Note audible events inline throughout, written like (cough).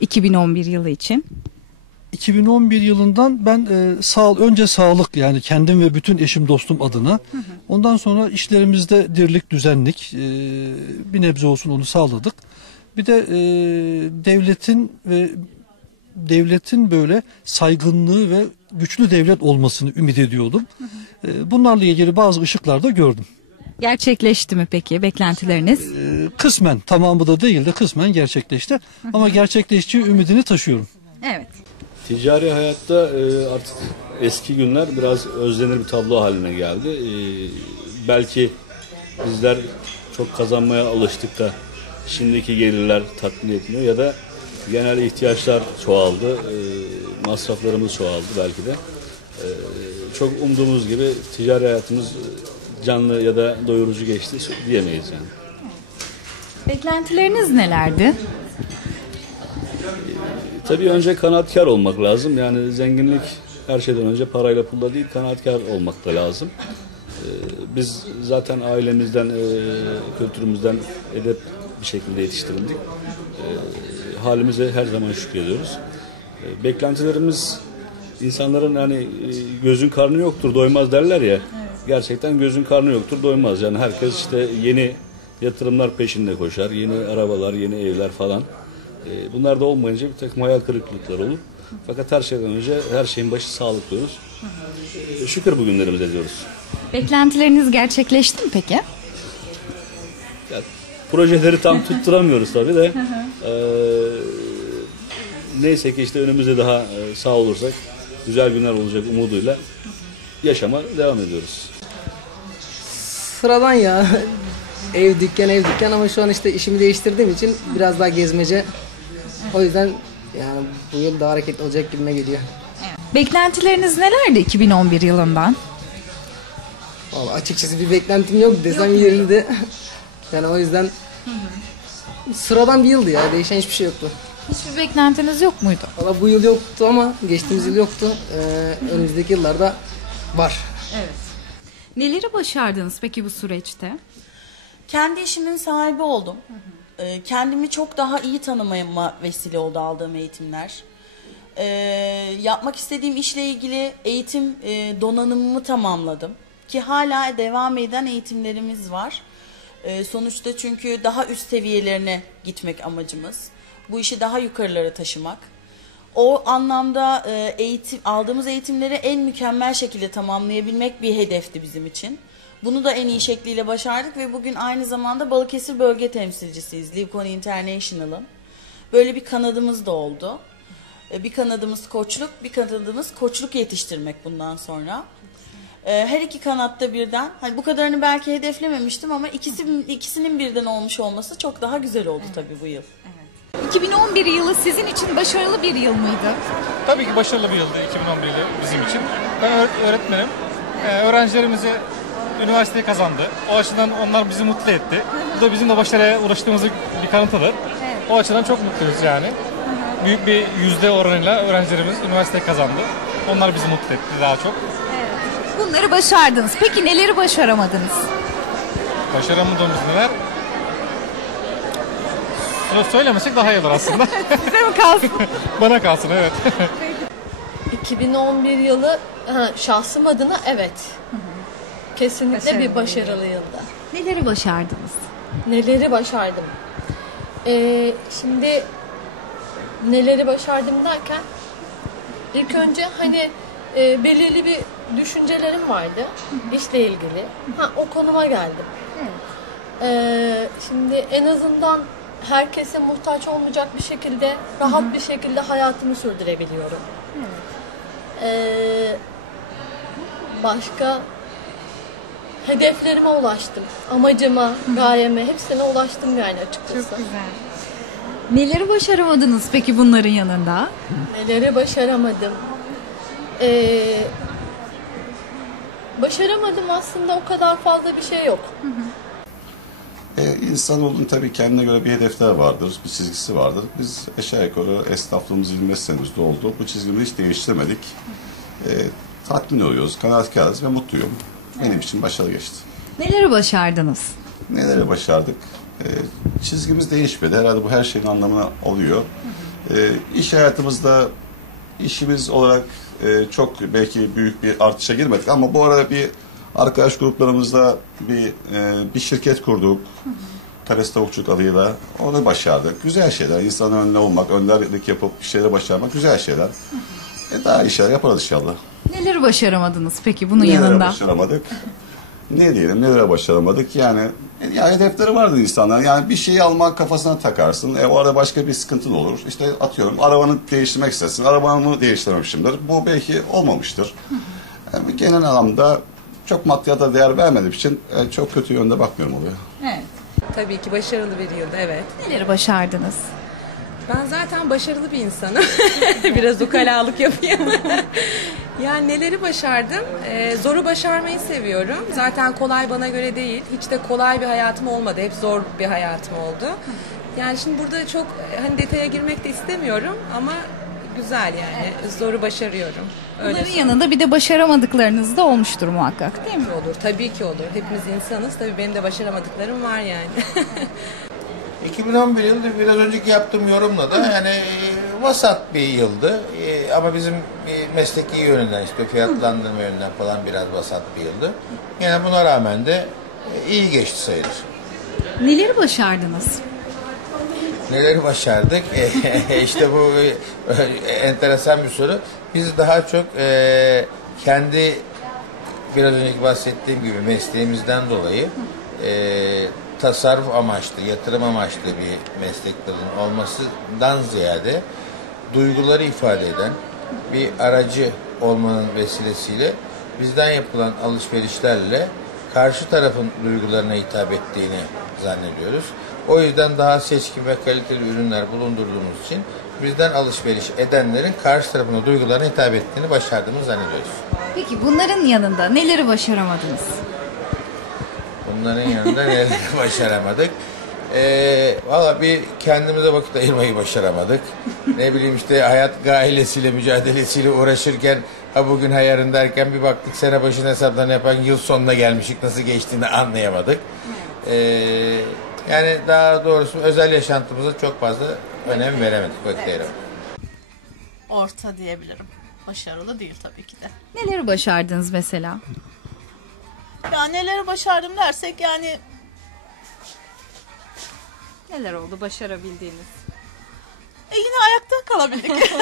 2011 yılı için? 2011 yılından ben e, sağ önce sağlık yani kendim ve bütün eşim dostum adına. Ondan sonra işlerimizde dirlik, düzenlik e, bir nebze olsun onu sağladık. Bir de e, devletin ve devletin böyle saygınlığı ve güçlü devlet olmasını ümit ediyordum. E, bunlarla ilgili bazı ışıklar da gördüm. Gerçekleşti mi peki beklentileriniz? E, kısmen tamamı da değil de kısmen gerçekleşti. Ama gerçekleşeceği ümidini taşıyorum. Evet. Ticari hayatta e, artık eski günler biraz özlenir bir tablo haline geldi. E, belki bizler çok kazanmaya alıştık da şimdiki gelirler tatmin etmiyor ya da genel ihtiyaçlar çoğaldı, e, masraflarımız çoğaldı belki de. E, çok umduğumuz gibi ticari hayatımız canlı ya da doyurucu geçti diyemeyiz yani. Beklentileriniz nelerdi? Tabii önce kanaatkar olmak lazım. Yani zenginlik her şeyden önce parayla pulla değil kanaatkar olmak da lazım. Ee, biz zaten ailemizden, e, kültürümüzden edep bir şekilde yetiştirildik. Ee, halimize her zaman şükrediyoruz. Ee, beklentilerimiz insanların hani e, gözün karnı yoktur doymaz derler ya. Gerçekten gözün karnı yoktur doymaz. Yani herkes işte yeni yatırımlar peşinde koşar. Yeni arabalar, yeni evler falan. E, Bunlar da olmayınca bir takım hayal kırıklıkları olur. Fakat her şeyden önce her şeyin başı sağlık diyoruz. E, Şükür bugünlerimize diyoruz. Beklentileriniz gerçekleşti mi peki? Ya, projeleri tam (laughs) tutturamıyoruz tabii de. E, neyse ki işte önümüzde daha e, sağ olursak güzel günler olacak umuduyla yaşama devam ediyoruz. Sıradan ya. (laughs) ev dükkan ev dükkan ama şu an işte işimi değiştirdiğim için biraz daha gezmece. O yüzden yani bu yıl daha hareketli olacak gibime geliyor. Beklentileriniz nelerdi 2011 yılından? Vallahi açıkçası bir beklentim yok desem yerinde. (laughs) yani o yüzden sıradan bir yıldı ya. Değişen hiçbir şey yoktu. Hiçbir beklentiniz yok muydu? Valla bu yıl yoktu ama geçtiğimiz yıl yoktu. Ee, önümüzdeki yıllarda var. Evet. Neleri başardınız peki bu süreçte? Kendi işimin sahibi oldum. Ee, kendimi çok daha iyi tanımama vesile oldu aldığım eğitimler. Ee, yapmak istediğim işle ilgili eğitim e, donanımımı tamamladım. Ki hala devam eden eğitimlerimiz var. Ee, sonuçta çünkü daha üst seviyelerine gitmek amacımız. Bu işi daha yukarılara taşımak. O anlamda e, eğitim aldığımız eğitimleri en mükemmel şekilde tamamlayabilmek bir hedefti bizim için. Bunu da en iyi şekliyle başardık ve bugün aynı zamanda Balıkesir bölge temsilcisiyiz Livcon International'ın. Böyle bir kanadımız da oldu. E, Bir kanadımız koçluk, bir kanadımız koçluk yetiştirmek bundan sonra. E, Her iki kanatta birden, hani bu kadarını belki hedeflememiştim ama ikisi, ikisinin birden olmuş olması çok daha güzel oldu tabii bu yıl. 2011 yılı sizin için başarılı bir yıl mıydı? Tabii ki başarılı bir yıldı 2011 yılı bizim için. Ben öğ- öğretmenim. Ee, öğrencilerimizi üniversiteyi kazandı. O açıdan onlar bizi mutlu etti. Bu da bizim de başarıya ulaştığımızın bir kanıtıdır. O açıdan çok mutluyuz yani. Büyük bir yüzde oranıyla öğrencilerimiz üniversiteyi kazandı. Onlar bizi mutlu etti daha çok. Bunları başardınız. Peki neleri başaramadınız? Başaramadığımız neler? Sö- Söylemesek daha iyi olur aslında. (laughs) Size mi kalsın? (laughs) Bana kalsın evet. 2011 yılı ha, şahsım adına evet. Kesinlikle bir başarılı yılda. neleri başardınız? Neleri başardım? Ee, şimdi neleri başardım derken ilk önce hani e, belirli bir düşüncelerim vardı işle ilgili. Ha o konuma geldim. Ee, şimdi en azından herkese muhtaç olmayacak bir şekilde rahat bir şekilde hayatımı sürdürebiliyorum. Ee, başka hedeflerime ulaştım. Amacıma, gayeme, hepsine ulaştım yani açıkçası. Neleri başaramadınız peki bunların yanında? Neleri başaramadım. Ee, başaramadım aslında o kadar fazla bir şey yok. E, insanoğlunun tabii kendine göre bir hedefler vardır, bir çizgisi vardır. Biz aşağı yukarı esnaflığımız 25 senemizde oldu. Bu çizgimizi hiç değiştirmedik. E, tatmin oluyoruz, kanaatkarız ve mutluyum. Benim için başarılı geçti. Neleri başardınız? Neleri başardık? E, çizgimiz değişmedi. Herhalde bu her şeyin anlamına alıyor. E, iş hayatımızda işimiz olarak e, çok belki büyük bir artışa girmedik ama bu arada bir arkadaş gruplarımızda bir e, bir şirket kurduk. Thales Tavukçuluk adıyla onu başardık. Güzel şeyler. İnsanın önünde olmak, önderlik yapıp bir şeyleri başarmak güzel şeyler. E, daha iyi şeyler yaparız inşallah. Neleri başaramadınız peki bunun Nelere yanında? başaramadık? Ne diyelim, nelere başaramadık? Yani e, ya hedefleri vardır insanlar. Yani bir şeyi almak kafasına takarsın. E, o arada başka bir sıkıntın olur. İşte atıyorum arabanı değiştirmek istersin. Arabanı değiştirmemişimdir. Bu belki olmamıştır. Yani genel anlamda çok maddiyata değer vermediğim için e, çok kötü yönde bakmıyorum oluyor. Evet. Tabii ki başarılı bir yıldı evet. Neleri başardınız? Ben zaten başarılı bir insanım. (laughs) Biraz ukalalık yapayım. (laughs) yani neleri başardım? Ee, zoru başarmayı seviyorum. Zaten kolay bana göre değil. Hiç de kolay bir hayatım olmadı. Hep zor bir hayatım oldu. Yani şimdi burada çok e, hani detaya girmek de istemiyorum ama güzel yani. Zoru başarıyorum. Öyle Bunların söyleyeyim. yanında bir de başaramadıklarınız da olmuştur muhakkak değil mi? olur. Tabii ki olur. Hepimiz insanız. Tabii benim de başaramadıklarım var yani. (laughs) 2011 yılı biraz önceki yaptığım yorumla da yani e, vasat bir yıldı. E, ama bizim e, mesleki yönünden işte fiyatlandırma yönünden falan biraz vasat bir yıldı. Yine buna rağmen de e, iyi geçti sayılır. Neleri başardınız? Neleri başardık? (laughs) E, işte bu e, enteresan bir soru. Biz daha çok e, kendi biraz önceki bahsettiğim gibi mesleğimizden dolayı e, tasarruf amaçlı, yatırım amaçlı bir meslek dalının olmasından ziyade duyguları ifade eden bir aracı olmanın vesilesiyle bizden yapılan alışverişlerle karşı tarafın duygularına hitap ettiğini zannediyoruz. O yüzden daha seçkin ve kaliteli ürünler bulundurduğumuz için bizden alışveriş edenlerin karşı tarafına duygularına hitap ettiğini başardığımızı zannediyoruz. Peki bunların yanında neleri başaramadınız? Bunların yanında neleri (laughs) başaramadık? Ee, Valla bir kendimize vakit ayırmayı başaramadık. ne bileyim işte hayat gailesiyle, mücadelesiyle uğraşırken ha bugün ha yarın derken bir baktık sene başına hesaplarını yapan yıl sonuna gelmişik nasıl geçtiğini anlayamadık. Ee, yani daha doğrusu özel yaşantımıza çok fazla önem veremedik vakit ayıramadık. Orta diyebilirim. Başarılı değil tabii ki de. Neleri başardınız mesela? Ya neleri başardım dersek yani Neler oldu başarabildiğiniz? e, yine ayakta kalabildik.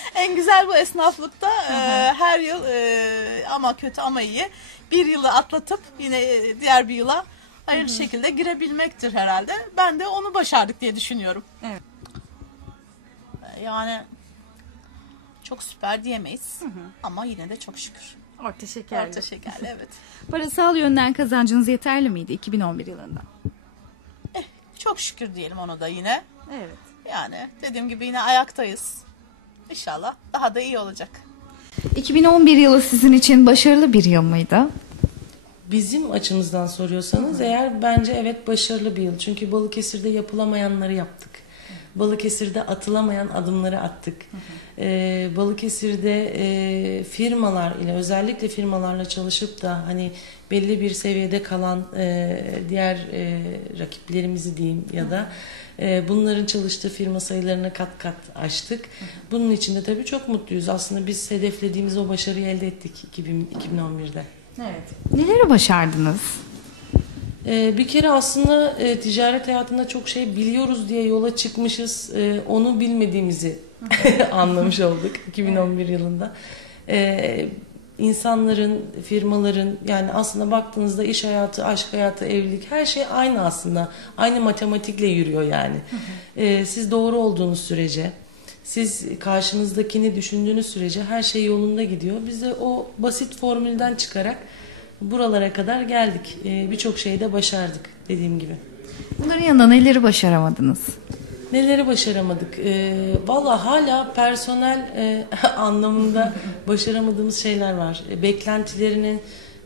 (laughs) en güzel bu esnaflıkta e, her yıl e, ama kötü ama iyi bir yılı atlatıp yine e, diğer bir yıla hayırlı şekilde girebilmektir herhalde. Ben de onu başardık diye düşünüyorum. Evet. E, Yani çok süper diyemeyiz ama yine de çok şükür. Orta şekerli. Orta şekerli evet. (laughs) Parasal yönden kazancınız yeterli miydi 2011 yılında? Çok şükür diyelim onu da yine. Evet. Yani dediğim gibi yine ayaktayız. İnşallah daha da iyi olacak. 2011 yılı sizin için başarılı bir yıl mıydı? Bizim açımızdan soruyorsanız eğer bence evet başarılı bir yıl. Çünkü Balıkesir'de yapılamayanları yaptık. Balıkesir'de atılamayan adımları attık. Ee, Balıkesir'de e, firmalar ile özellikle firmalarla çalışıp da hani belli bir seviyede kalan e, diğer e, rakiplerimizi diyeyim ya da e, bunların çalıştığı firma sayılarını kat kat aştık. Bunun için de tabii çok mutluyuz. Aslında biz hedeflediğimiz o başarıyı elde ettik 2000, 2011'de. Evet. Neleri başardınız? Ee, bir kere aslında e, ticaret hayatında çok şey biliyoruz diye yola çıkmışız. Ee, onu bilmediğimizi (laughs) anlamış olduk 2011 yılında. Ee, insanların, firmaların yani aslında baktığınızda iş hayatı, aşk hayatı, evlilik her şey aynı aslında. Aynı matematikle yürüyor yani. Siz doğru olduğunuz sürece, siz karşınızdakini düşündüğünüz sürece her şey yolunda gidiyor. Biz de o basit formülden çıkarak buralara kadar geldik. Ee, Birçok şeyi de başardık dediğim gibi. Bunların yanında neleri başaramadınız? Neleri başaramadık? Ee, Valla hala personel e, (laughs) anlamında başaramadığımız şeyler var. E, beklentilerini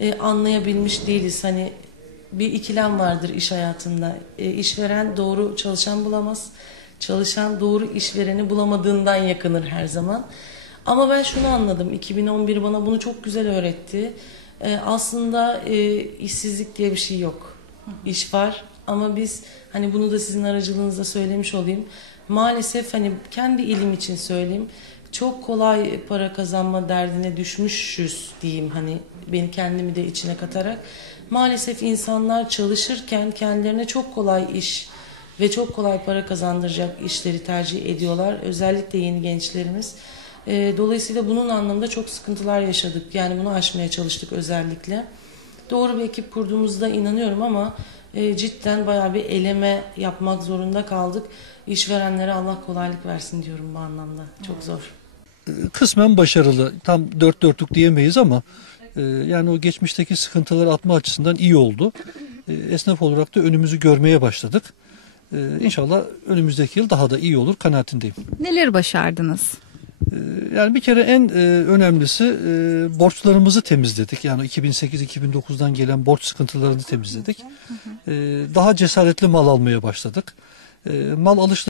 e, anlayabilmiş değiliz. Hani bir ikilem vardır iş hayatında. E, işveren doğru çalışan bulamaz. Çalışan doğru işvereni bulamadığından yakınır her zaman. Ama ben şunu anladım. 2011 bana bunu çok güzel öğretti. E, aslında e, işsizlik diye bir şey yok. İş var ama biz hani bunu da sizin aracılığınızla söylemiş olayım. maalesef hani kendi ilim için söyleyeyim çok kolay para kazanma derdine düşmüşüz diyeyim hani beni kendimi de içine katarak. Maalesef insanlar çalışırken kendilerine çok kolay iş ve çok kolay para kazandıracak işleri tercih ediyorlar. Özellikle yeni gençlerimiz. Ee, dolayısıyla bunun anlamda çok sıkıntılar yaşadık. Yani bunu aşmaya çalıştık özellikle. Doğru bir ekip kurduğumuzda inanıyorum ama e, cidden bayağı bir eleme yapmak zorunda kaldık. İşverenlere Allah kolaylık versin diyorum bu anlamda. Çok zor. kısmen başarılı. Tam dört dörtlük diyemeyiz ama e, yani o geçmişteki sıkıntıları atma açısından iyi oldu. E, esnaf olarak da önümüzü görmeye başladık. E, inşallah önümüzdeki yıl daha da iyi olur kanaatindeyim. Neler başardınız? E, yani bir kere en e, önemlisi e, borçlarımızı temizledik. Yani 2008-2009'dan gelen borç sıkıntılarını temizledik. E, daha cesaretli mal almaya başladık. E, mal alış